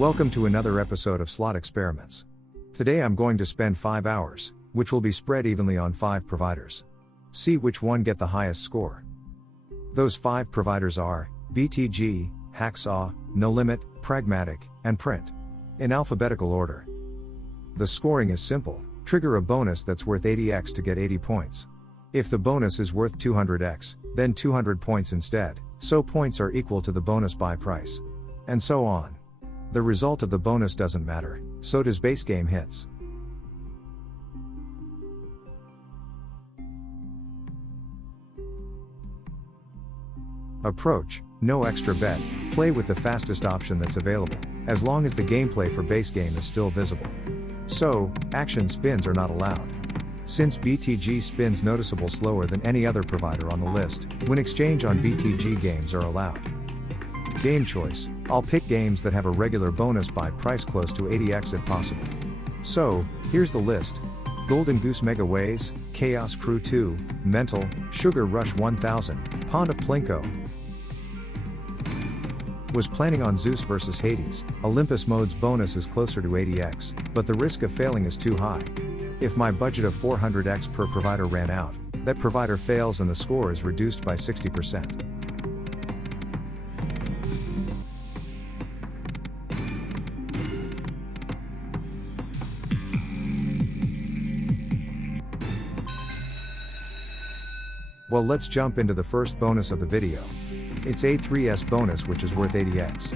Welcome to another episode of Slot Experiments. Today I'm going to spend 5 hours, which will be spread evenly on 5 providers. See which one get the highest score. Those 5 providers are BTG, Hacksaw, Nolimit, Pragmatic, and Print. In alphabetical order. The scoring is simple: trigger a bonus that's worth 80x to get 80 points. If the bonus is worth 200x, then 200 points instead, so points are equal to the bonus buy price. And so on. The result of the bonus doesn't matter, so does base game hits. Approach: no extra bet, play with the fastest option that's available, as long as the gameplay for base game is still visible. So, action spins are not allowed. Since BTG spins noticeable slower than any other provider on the list, win exchange on BTG games are allowed. Game choice: I'll pick games that have a regular bonus buy price close to 80x if possible. So, here's the list. Golden Goose Megaways, Chaos Crew 2, Mental, Sugar Rush 1000, Pond of Plinko. Was planning on Zeus vs Hades. Olympus mode's bonus is closer to 80x, but the risk of failing is too high. If my budget of 400x per provider ran out, that provider fails and the score is reduced by 60%. Well, let's jump into the first bonus of the video. It's A3S bonus, which is worth 80x.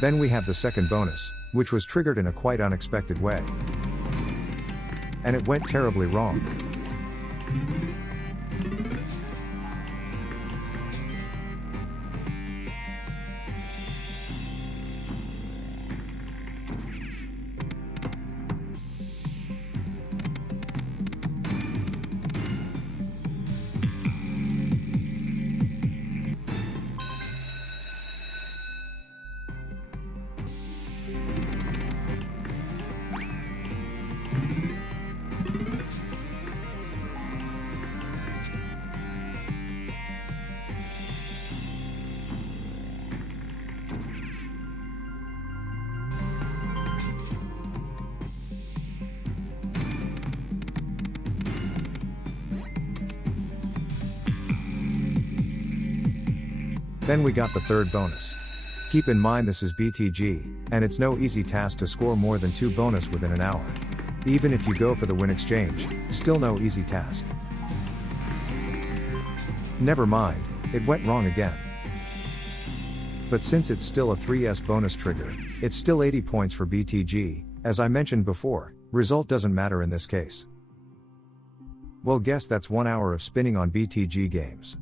Then we have the second bonus, which was triggered in a quite unexpected way. And it went terribly wrong. Then we got the third bonus. Keep in mind this is BTG, and it's no easy task to score more than 2 bonus within an hour. Even if you go for the win exchange, still no easy task. Never mind, it went wrong again. But since it's still a 3S bonus trigger, it's still 80 points for BTG, As I mentioned before, result doesn't matter in this case. Well, guess that's 1 hour of spinning on BTG games.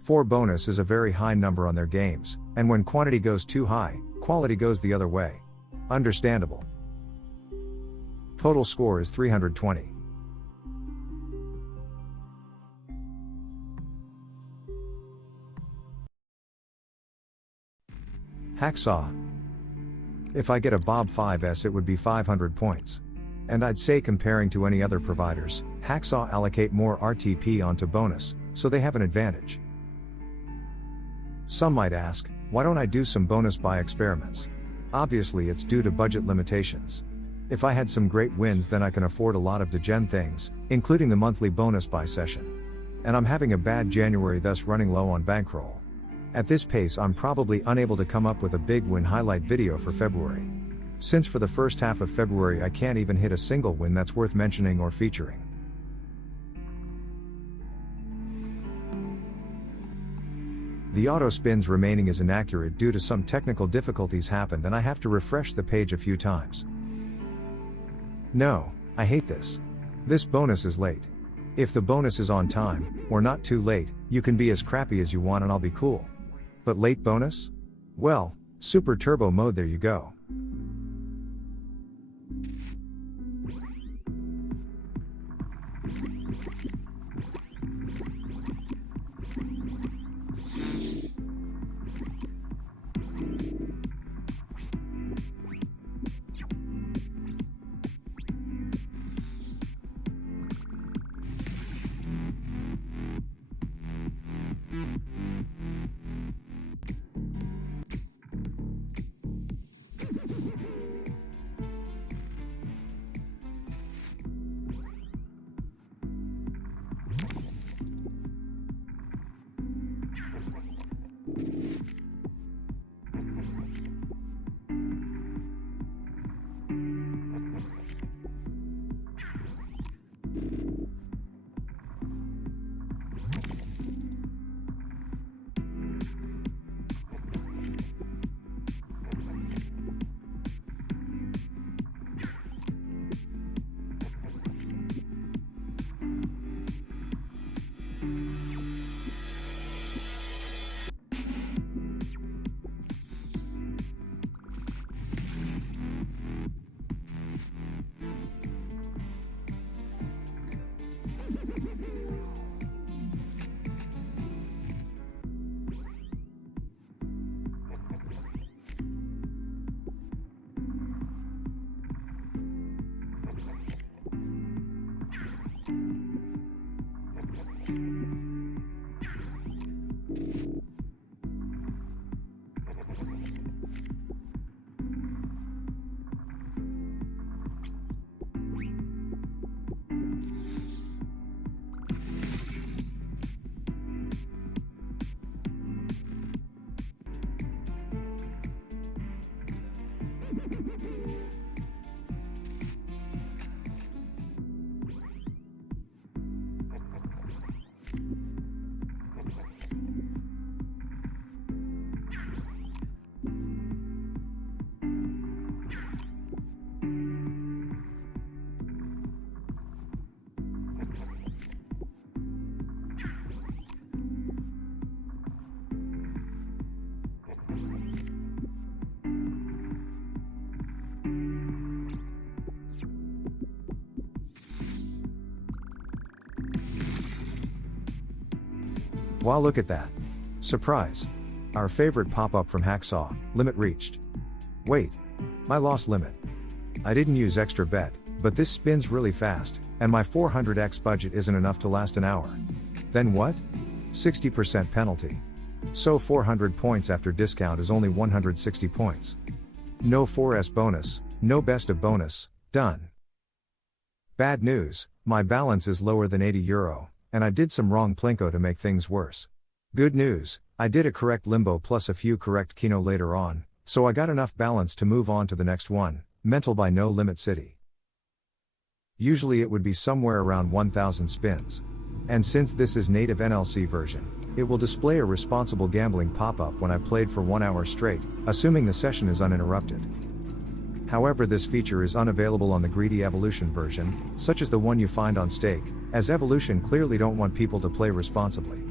4 bonus is a very high number on their games, and when quantity goes too high, quality goes the other way. Understandable. Total score is 320. Hacksaw. If I get a Bob 5S, it would be 500 points. And I'd say, comparing to any other providers, Hacksaw allocate more RTP onto bonus, so they have an advantage. Some might ask, why don't I do some bonus buy experiments? Obviously it's due to budget limitations. If I had some great wins, then I can afford a lot of degen things, including the monthly bonus buy session. And I'm having a bad January, thus running low on bankroll. At this pace, I'm probably unable to come up with a big win highlight video for February. Since for the first half of February I can't even hit a single win that's worth mentioning or featuring. The auto spins remaining is inaccurate due to some technical difficulties happened and I have to refresh the page a few times. No, I hate this. This bonus is late. If the bonus is on time, or not too late, you can be as crappy as you want and I'll be cool. But late bonus? Well, super turbo mode, there you go. Wow, look at that. Surprise. Our favorite pop-up from Hacksaw, limit reached. Wait. I lost limit. I didn't use extra bet, but this spins really fast, and my 400x budget isn't enough to last an hour. Then what? 60% penalty. So 400 points after discount is only 160 points. No 4S bonus, no best of bonus, done. Bad news, my balance is lower than €80, and I did some wrong Plinko to make things worse. Good news, I did a correct limbo plus a few correct kino later on, so I got enough balance to move on to the next one, mental by No Limit City. Usually it would be somewhere around 1000 spins. And since this is native NLC version, it will display a responsible gambling pop-up when I played for 1 hour straight, assuming the session is uninterrupted. However, this feature is unavailable on the greedy Evolution version, such as the one you find on Stake, as Evolution clearly don't want people to play responsibly.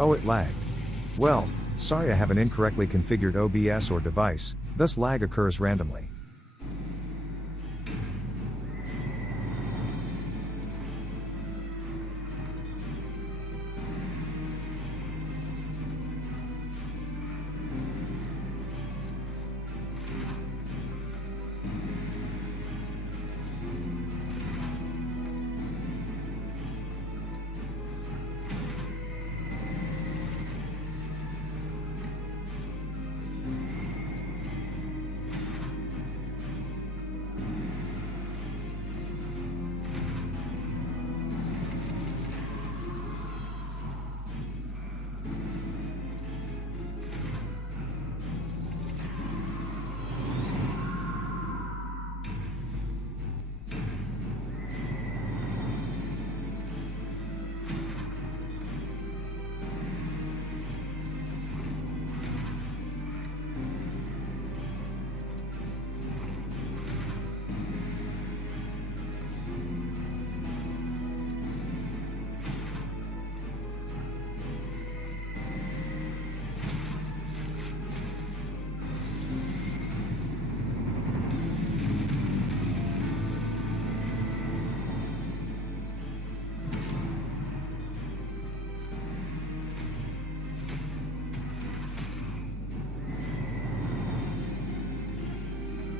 Oh, it lagged. Well, sorry, I have an incorrectly configured OBS or device, thus lag occurs randomly.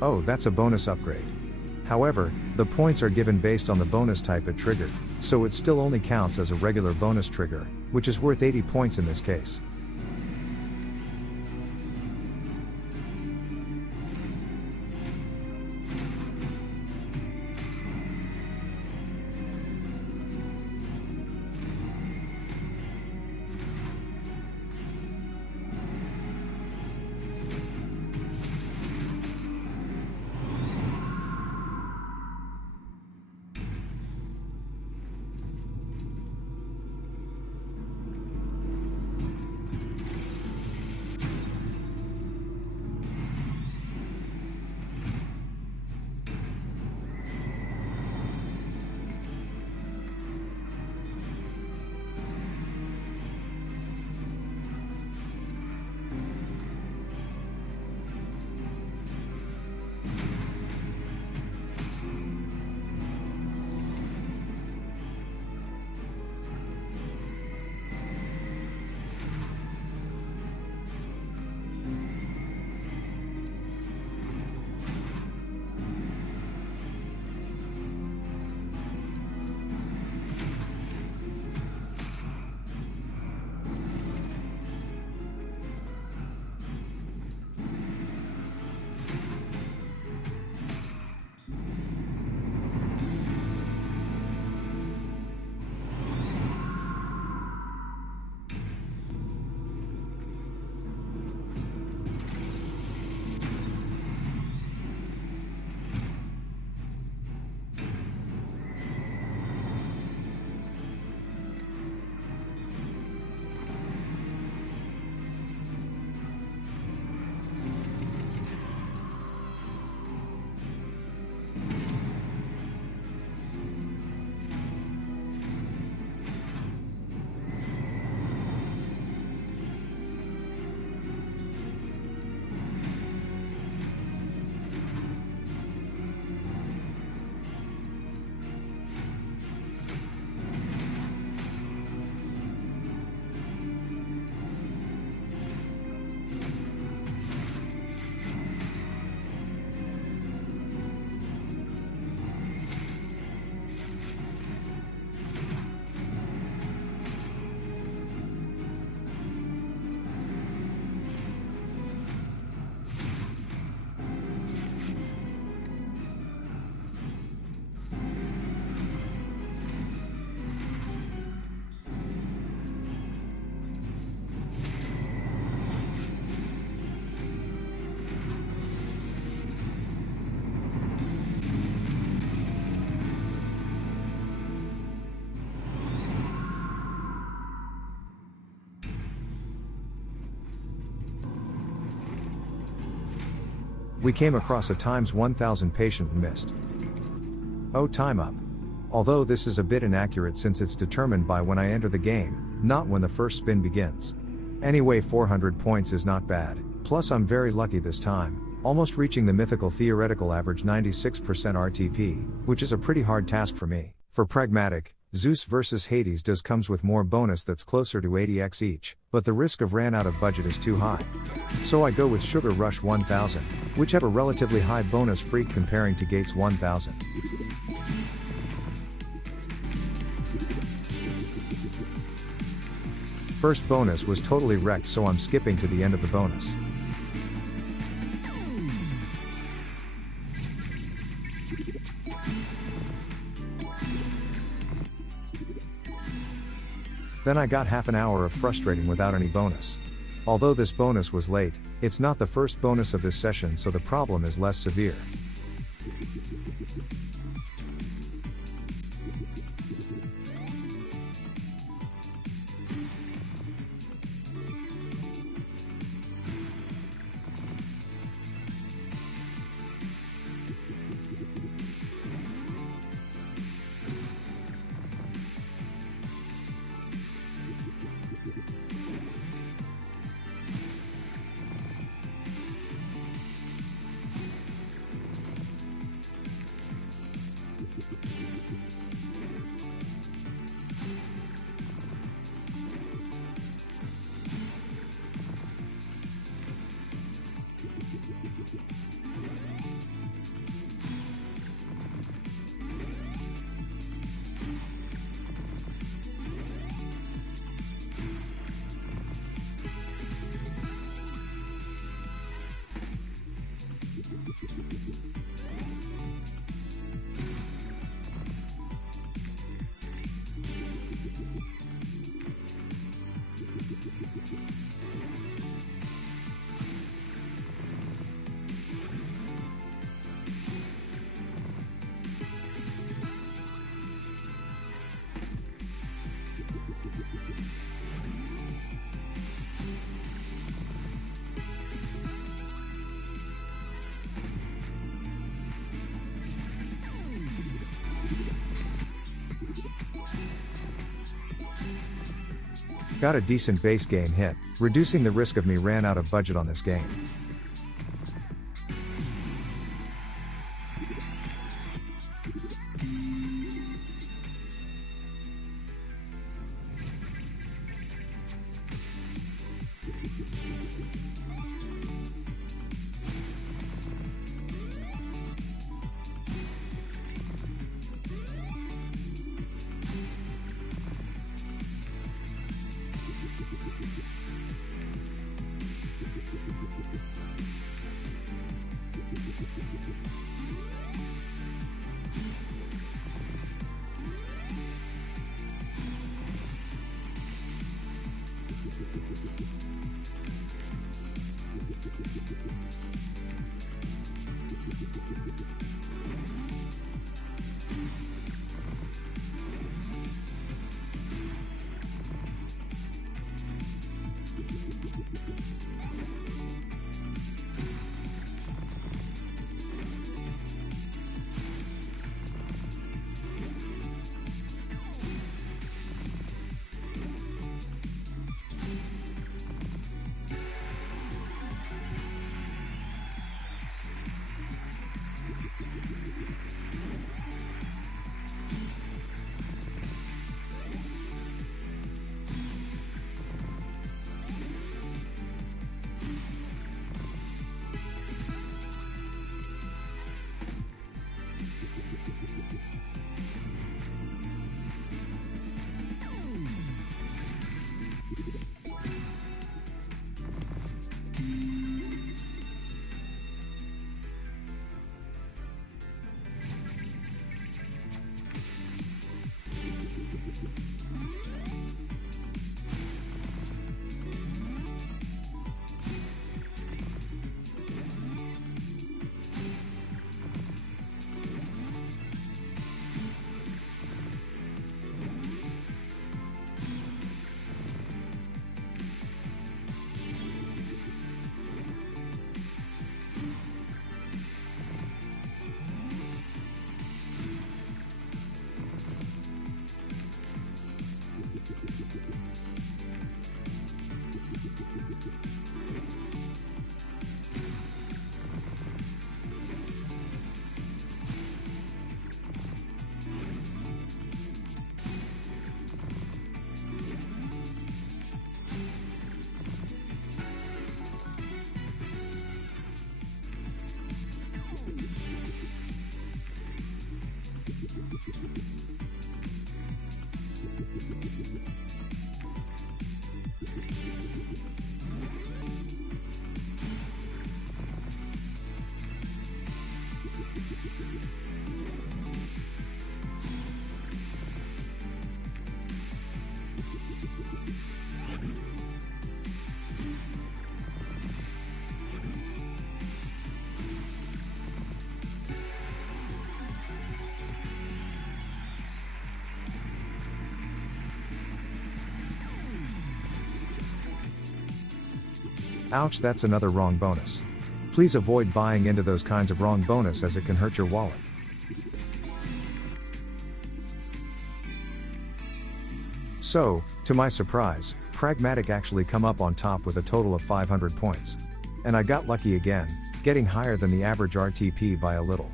Oh, that's a bonus upgrade. However, the points are given based on the bonus type it triggered, so it still only counts as a regular bonus trigger, which is worth 80 points in this case. We came across a times 1000 patient and missed. Oh, time up. Although this is a bit inaccurate since it's determined by when I enter the game, not when the first spin begins. Anyway, 400 points is not bad, plus I'm very lucky this time, almost reaching the mythical theoretical average 96% RTP, which is a pretty hard task for me. For Pragmatic, Zeus vs Hades does comes with more bonus that's closer to 80x each, but the risk of ran out of budget is too high. So I go with Sugar Rush 1000, which have a relatively high bonus freak comparing to Gates 1000. First bonus was totally wrecked, so I'm skipping to the end of the bonus. Then I got half an hour of frustrating without any bonus. Although this bonus was late, it's not the first bonus of this session, so the problem is less severe. Got a decent base game hit, reducing the risk of me ran out of budget on this game. Ouch, that's another wrong bonus. Please avoid buying into those kinds of wrong bonus as it can hurt your wallet. So, to my surprise, Pragmatic actually come up on top with a total of 500 points. And I got lucky again, getting higher than the average RTP by a little.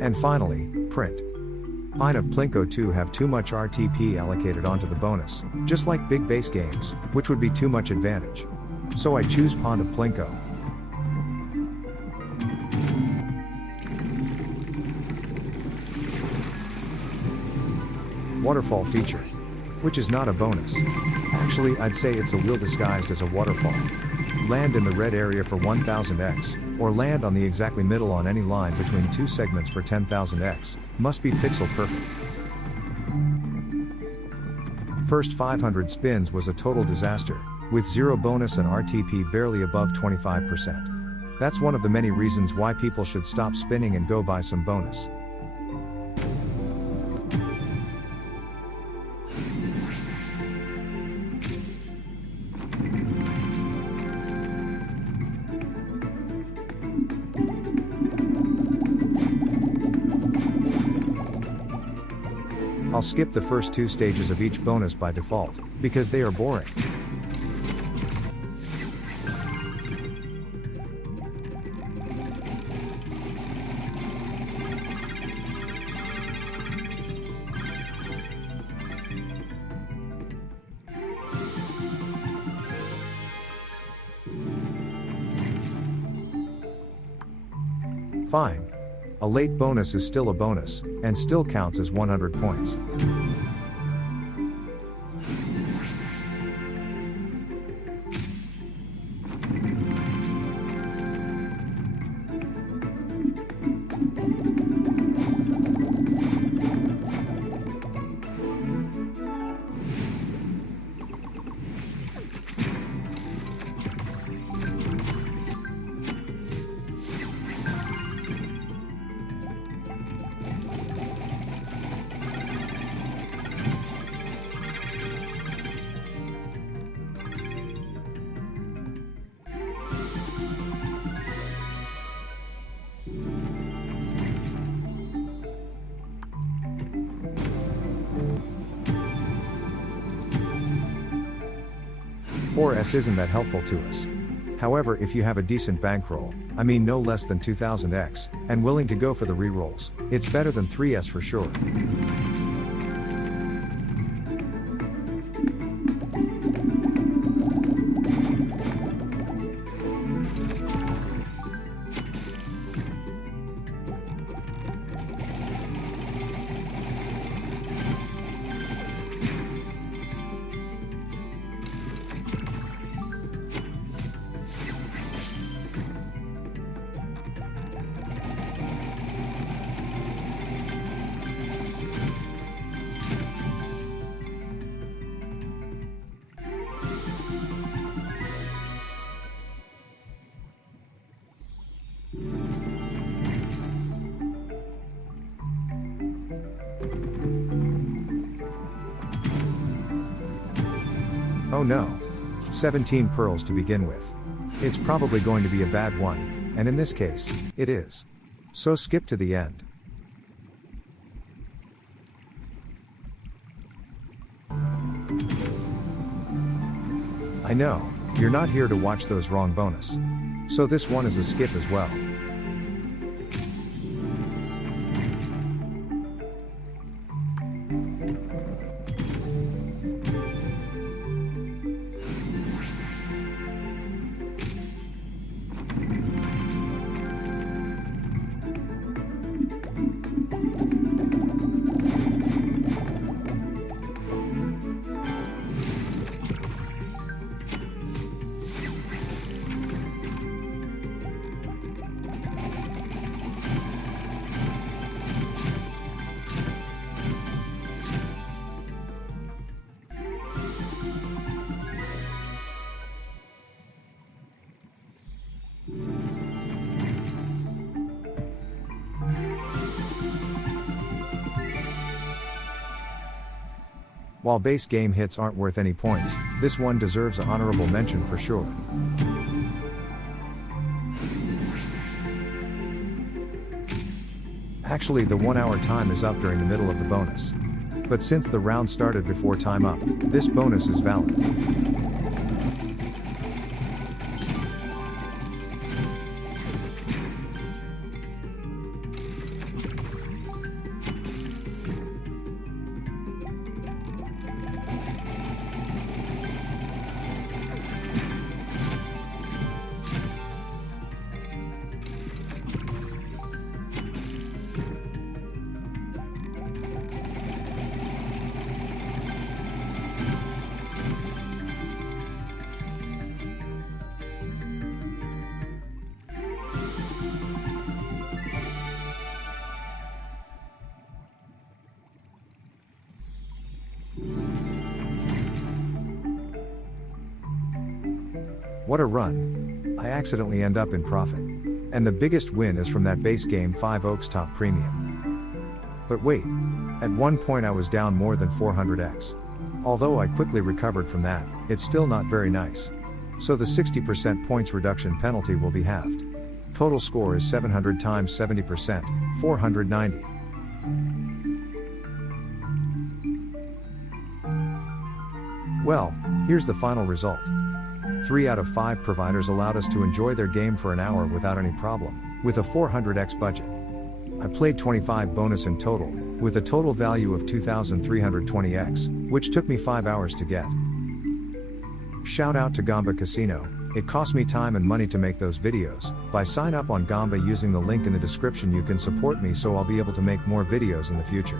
And finally, print. Pine of Plinko 2 have too much RTP allocated onto the bonus, just like big base games, which would be too much advantage. So I choose Pond of Plinko. Waterfall feature. Which is not a bonus. Actually, I'd say it's a wheel disguised as a waterfall. Land in the red area for 1000x, or land on the exactly middle on any line between two segments for 10,000x, must be pixel perfect. First 500 spins was a total disaster, with zero bonus and RTP barely above 25%. That's one of the many reasons why people should stop spinning and go buy some bonus. I'll skip the first two stages of each bonus by default, because they are boring. Fine. A late bonus is still a bonus, and still counts as 100 points. $4S isn't that helpful to us. However, if you have a decent bankroll, I mean no less than 2000x, and willing to go for the rerolls, it's better than 3S for sure. Oh no. 17 pearls to begin with. It's probably going to be a bad one, and in this case, it is. So skip to the end. I know, you're not here to watch those wrong bonus. So this one is a skip as well. While base game hits aren't worth any points, this one deserves an honorable mention for sure. Actually, the 1 hour time is up during the middle of the bonus. But since the round started before time up, this bonus is valid. What a run! I accidentally end up in profit. And the biggest win is from that base game 5 Oaks Top Premium. But wait, at one point I was down more than 400x. Although I quickly recovered from that, it's still not very nice. So the 60% points reduction penalty will be halved. Total score is 700 times 70%, 490. Well, here's the final result. 3 out of 5 providers allowed us to enjoy their game for an hour without any problem, with a 400x budget. I played 25 bonus in total, with a total value of 2,320x, which took me 5 hours to get. Shout out to Gamba Casino, it cost me time and money to make those videos. By sign up on Gamba using the link in the description you can support me so I'll be able to make more videos in the future.